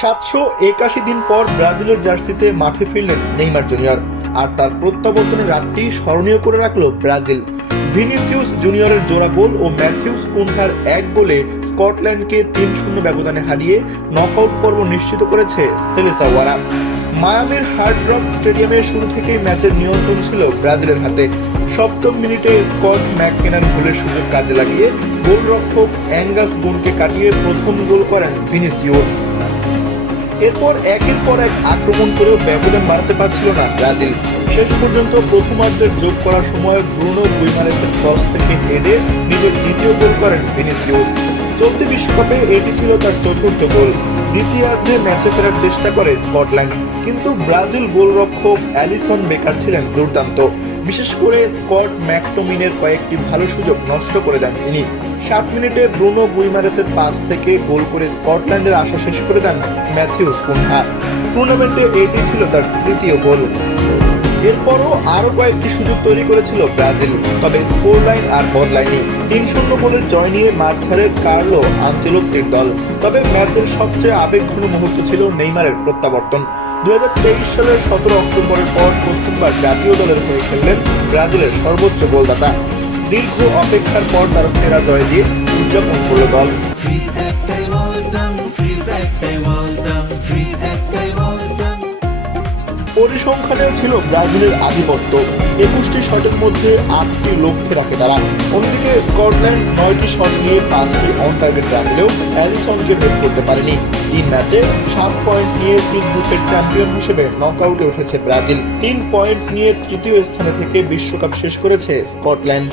781 দিন পর ব্রাজিলের জার্সিতে মাঠে ফিরলেন নেইমার জুনিয়র, আর তার প্রত্যাবর্তনের রাতটি স্মরণীয় করে রাখল ব্রাজিল। ভিনিসিয়াস জুনিয়রের জোড়া গোল ও ম্যাথিউস কুনহার এক গোলে স্কটল্যান্ডকে ৩-০ ব্যবধানে হারিয়ে নকআউট পর্ব নিশ্চিত করেছে সেলেসাওয়ারা। মায়ামির হার্ড রক স্টেডিয়ামে শুরু থেকেই ম্যাচের নিয়ন্ত্রণ ছিল ব্রাজিলের হাতে। সপ্তম মিনিটে স্কট ম্যাককেনার গোলের সুযোগ কাজে লাগিয়ে গোলরক্ষক অ্যাঙ্গাস গুনকে কাটিয়ে প্রথম গোল করেন ভিনিসিয়াস। এরপর একের পর এক আক্রমণ করেও ব্যবধান বাড়াতে পারছিল না ব্রাজিল। শেষ পর্যন্ত প্রথমার্ধের যোগ করার সময় ব্রুনো গুইমারেসের ক্রস থেকে হেডে নিজের দ্বিতীয় গোল করেন ভিনিসিয়াস। চলতি বিশ্বকাপে এটি ছিল তার চতুর্থ গোল। দ্বিতীয়ার্ধে ম্যাচে ফেরার চেষ্টা করে স্কটল্যান্ড, কিন্তু ব্রাজিল গোলরক্ষক অ্যালিসন বেকার ছিলেন দুর্দান্ত। বিশেষ করে স্কট ম্যাকটোমিনের কয়েকটি ভালো সুযোগ নষ্ট করে দেন তিনি। 7 মিনিটে ব্রুনো গুইমারেসের পাস থেকে গোল করে স্কটল্যান্ডের আশা শেষ করে দেন ম্যাথিউস কুনহা। টুর্নামেন্টে এটি ছিল তার তৃতীয় গোল। এরপরও আরও কয়েকটি সুযোগ তৈরি করেছিল ব্রাজিল, তবে স্কোর লাইন আর বদলায়নি। ৩-০ গোলের জয় নিয়ে মাঠ ছাড়ে কার্লো আনচেলোত্তির দল। তবে ম্যাচের সবচেয়ে আবেগঘন মুহূর্ত ছিল নেইমারের প্রত্যাবর্তন। 2023 সালের 17 অক্টোবরের পর প্রথমবার জাতীয় দলের হয়ে খেললেন ব্রাজিলের সর্বোচ্চ গোলদাতা। দীর্ঘ অপেক্ষার পর তার ফেরা জয় দিয়ে উদযাপন করল দল। পরিসংখ্যানেও ছিল ব্রাজিলের আধিপত্য। 21টি শটের মধ্যে 8টি লক্ষ্যে রাখে তারা। অন্যদিকে স্কটল্যান্ড 9টি শট নিয়ে 5টি অন টার্গেট রাখলেও অ্যালিসনকে বের করতে পারেনি। 3 ম্যাচে 7 পয়েন্ট নিয়ে 3 গ্রুপের চ্যাম্পিয়ন হিসেবে নকআউটে উঠেছে ব্রাজিল। 3 পয়েন্ট নিয়ে তৃতীয় স্থানে থেকে বিশ্বকাপ শেষ করেছে স্কটল্যান্ড।